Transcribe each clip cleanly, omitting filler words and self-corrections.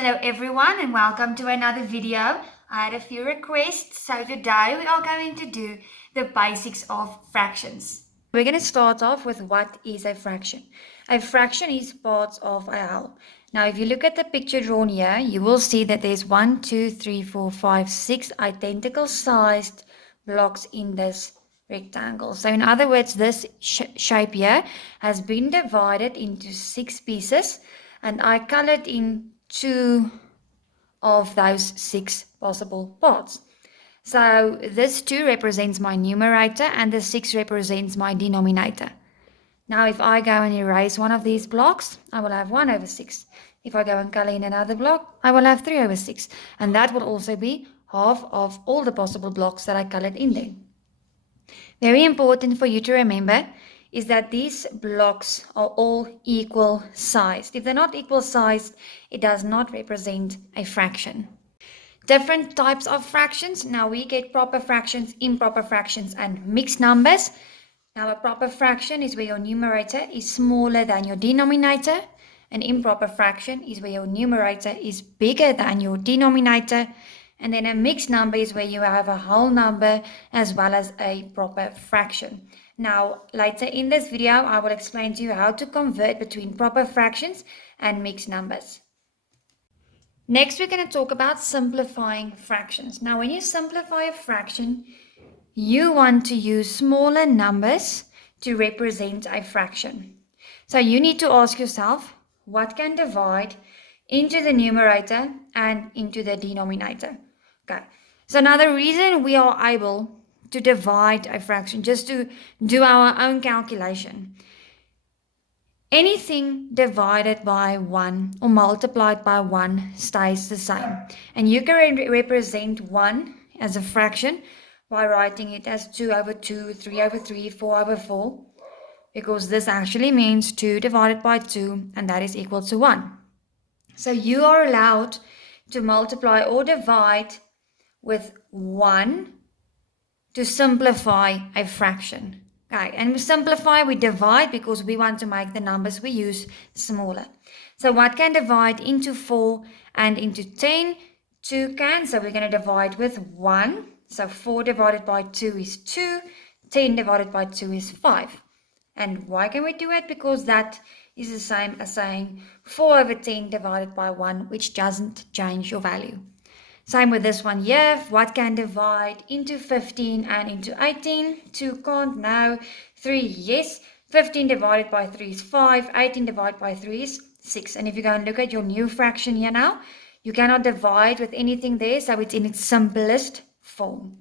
Hello everyone and welcome to another video. I had a few requests, so today we are going to do the basics of fractions. We're going to start off with what is a fraction. A fraction is part of a whole. Now if you look at the picture drawn here, you will see that there's 1, 2, 3, 4, 5, 6 identical sized blocks in this rectangle. So in other words, this shape here has been divided into 6 pieces, and I colored in 2 of those 6 possible parts. So this 2 represents my numerator and the 6 represents my denominator. Now if I go and erase one of these blocks, I will have 1 over 6. If I go and color in another block, I will have 3 over 6. And that will also be half of all the possible blocks that I colored in there. Very important for you to remember is that these blocks are all equal sized. If they're not equal sized, it does not represent a fraction. Different types of fractions. Now we get proper fractions, improper fractions, and mixed numbers. Now a proper fraction is where your numerator is smaller than your denominator. An improper fraction is where your numerator is bigger than your denominator. And then a mixed number is where you have a whole number as well as a proper fraction. Now, later in this video, I will explain to you how to convert between proper fractions and mixed numbers. Next, we're going to talk about simplifying fractions. Now, when you simplify a fraction, you want to use smaller numbers to represent a fraction. So you need to ask yourself, what can divide into the numerator and into the denominator? Okay, so now the reason we are able to divide a fraction, just to do our own calculation, anything divided by 1 or multiplied by 1 stays the same. And you can represent 1 as a fraction by writing it as 2 over 2, 3 over 3, 4 over 4, because this actually means 2 divided by 2, and that is equal to 1. So you are allowed to multiply or divide with 1 to simplify a fraction. Okay, and we simplify, we divide because we want to make the numbers we use smaller. So what can divide into 4 and into 10? 2 can, so we're going to divide with 1. So 4 divided by 2 is 2, 10 divided by 2 is 5. And why can we do it? Because that is the same as saying 4 over 10 divided by 1, which doesn't change your value. Same with this one here. What can divide into 15 and into 18? 2 can't, no. 3, yes. 15 divided by 3 is 5. 18 divided by 3 is 6. And if you go and look at your new fraction here now, you cannot divide with anything there, so it's in its simplest form.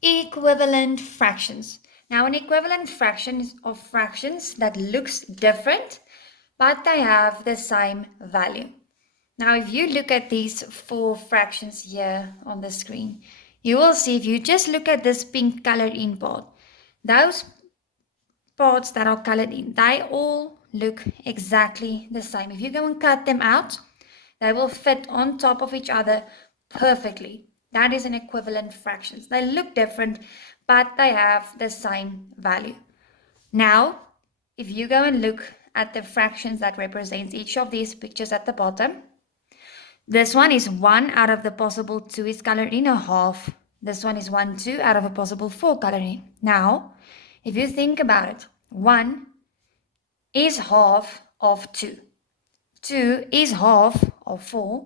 Equivalent fractions. Now an equivalent fraction is of fractions that looks different, but they have the same value. Now if you look at these 4 fractions here on the screen, you will see, if you just look at this pink colored in part, those parts that are colored in, they all look exactly the same. If you go and cut them out, they will fit on top of each other perfectly. That is an equivalent fractions. They look different, but they have the same value. Now, if you go and look at the fractions that represents each of these pictures at the bottom, this one is 1 out of the possible 2 is colored in a half. This one is 1, 2 out of a possible 4 colored in. Now, if you think about it, 1 is half of 2. 2 is half of 4.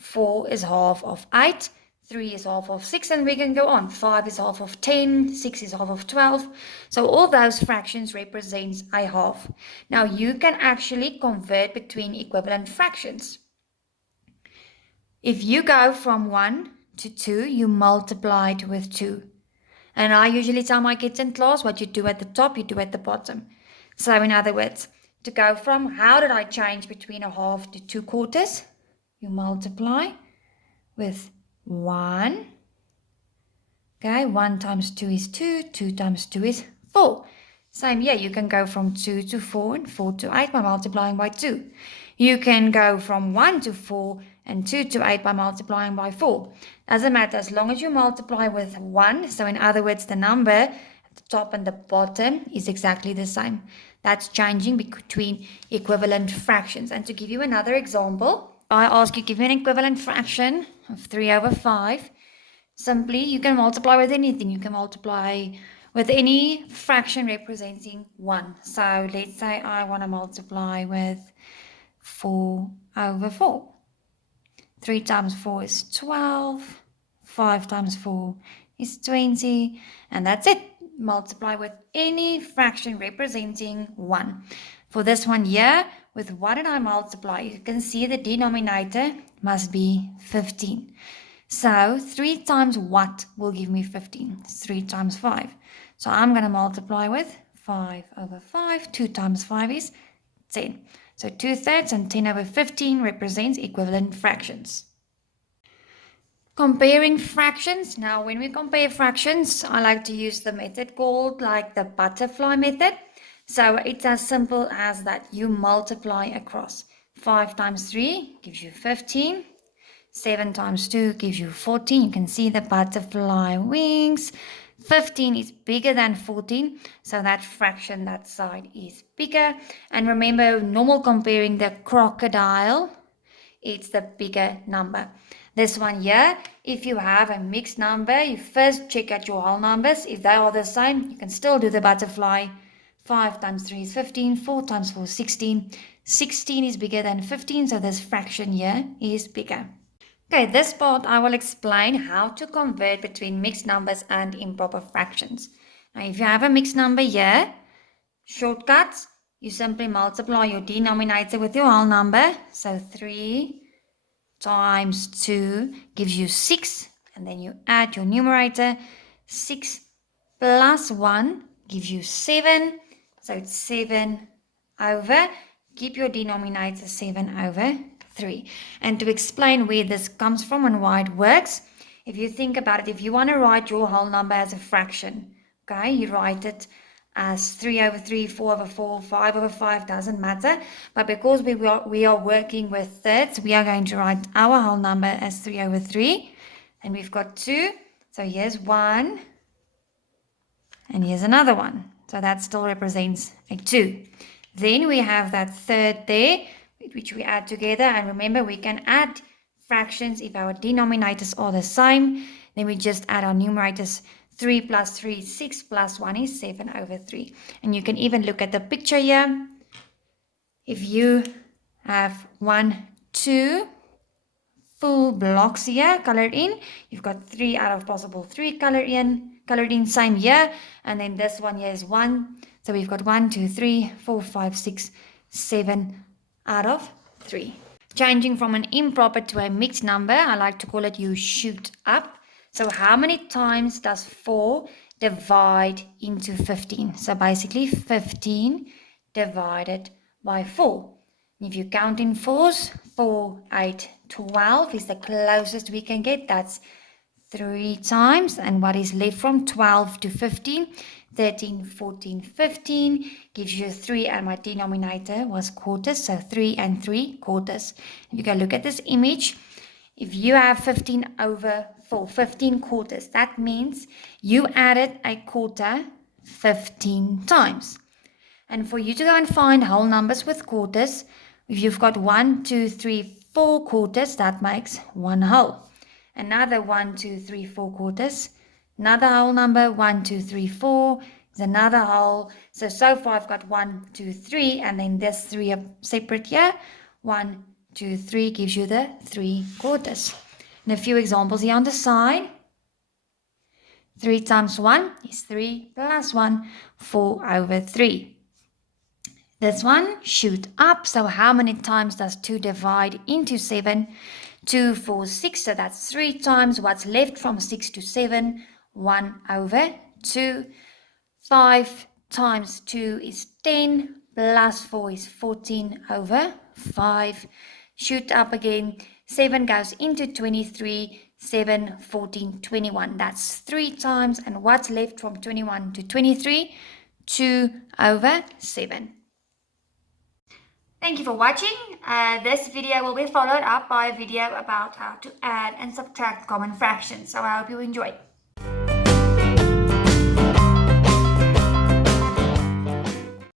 4 is half of 8. 3 is half of 6, and we can go on. 5 is half of 10, 6 is half of 12. So all those fractions represents a half. Now you can actually convert between equivalent fractions. If you go from 1 to 2, you multiply it with 2. And I usually tell my kids in class, what you do at the top, you do at the bottom. So in other words, to go from, how did I change between a half to 2 quarters? You multiply with 1. Okay, 1 times 2 is 2, 2 times 2 is 4. Same here, you can go from 2 to 4 and 4 to 8 by multiplying by 2. You can go from 1 to 4 and 2 to 8 by multiplying by 4. Doesn't matter, as long as you multiply with 1, so in other words, the number at the top and the bottom is exactly the same. That's changing between equivalent fractions. And to give you another example, I ask you, give me an equivalent fraction of 3 over 5. Simply, you can multiply with anything. You can multiply with any fraction representing 1. So let's say I want to multiply with 4 over 4. 3 times 4 is 12. 5 times 4 is 20. And that's it. Multiply with any fraction representing 1. For this one here, with what did I multiply? You can see the denominator must be 15. So 3 times what will give me 15? 3 times 5. So I'm going to multiply with 5 over 5. 2 times 5 is 10. So 2/3 and 10 over 15 represents equivalent fractions. Comparing fractions. Now, when we compare fractions, I like to use the method called like the butterfly method. So it's as simple as that. You multiply across. 5 times 3 gives you 15. 7 times 2 gives you 14. You can see the butterfly wings. 15 is bigger than 14, so that fraction, that side is bigger. And remember, normal comparing the crocodile, it's the bigger number. This one here, if you have a mixed number, you first check out your whole numbers. If they are the same, you can still do the butterfly. 5 times 3 is 15, 4 times 4 is 16. 16 is bigger than 15, so this fraction here is bigger. Okay, this part I will explain how to convert between mixed numbers and improper fractions. Now, if you have a mixed number here, shortcuts, you simply multiply your denominator with your whole number. So 3 times 2 gives you 6, and then you add your numerator. 6 plus 1 gives you 7, so it's 7 over, keep your denominator 7 over 3. And to explain where this comes from and why it works, if you think about it, if you want to write your whole number as a fraction, okay, you write it as 3 over 3, 4 over 4, 5 over 5, doesn't matter. But because we are working with thirds, we are going to write our whole number as 3 over 3. And we've got 2. So here's 1. And here's another one. So that still represents a 2. Then we have that third there, which we add together. And remember, we can add fractions if our denominators are the same. Then we just add our numerators. 3 plus 3 is 6, plus 1 is 7 over 3. And you can even look at the picture here. If you have 1, 2 full blocks here colored in, you've got 3 out of possible 3 colored in, same here. And then this one here is 1. So we've got 1, 2, 3, 4, 5, 6, 7 out of 3. Changing from an improper to a mixed number, I like to call it you shoot up. So how many times does 4 divide into 15? So basically 15 divided by 4. If you count in 4s, 4, 8, 12 is the closest we can get. That's 3 times. And what is left from 12 to 15? 13, 14, 15 gives you 3, and my denominator was quarters. So 3 and 3 quarters. If you go look at this image, if you have 15 over 4, 15 quarters, that means you added a quarter 15 times. And for you to go and find whole numbers with quarters, if you've got 1, 2, 3, 4 quarters, that makes 1 whole. Another 1, 2, 3, 4 quarters. Another whole number, 1, 2, 3, 4 is another whole. So far I've got 1, 2, 3, and then this 3 are separate here. 1, 2, 3 gives you the 3 quarters. And a few examples here on the side. 3 times 1 is 3 plus 1, 4 over 3. This one, shoot up. So how many times does 2 divide into 7? 2, 4, 6. So that's 3 times. What's left from 6 to 7? 1 over 2. 5 times 2 is 10. Plus 4 is 14 over 5. Shoot up again. 7 goes into 23. 7, 14, 21. That's 3 times. And what's left from 21 to 23? 2 over 7. Thank you for watching. This video will be followed up by a video about how to add and subtract common fractions. So I hope you enjoy.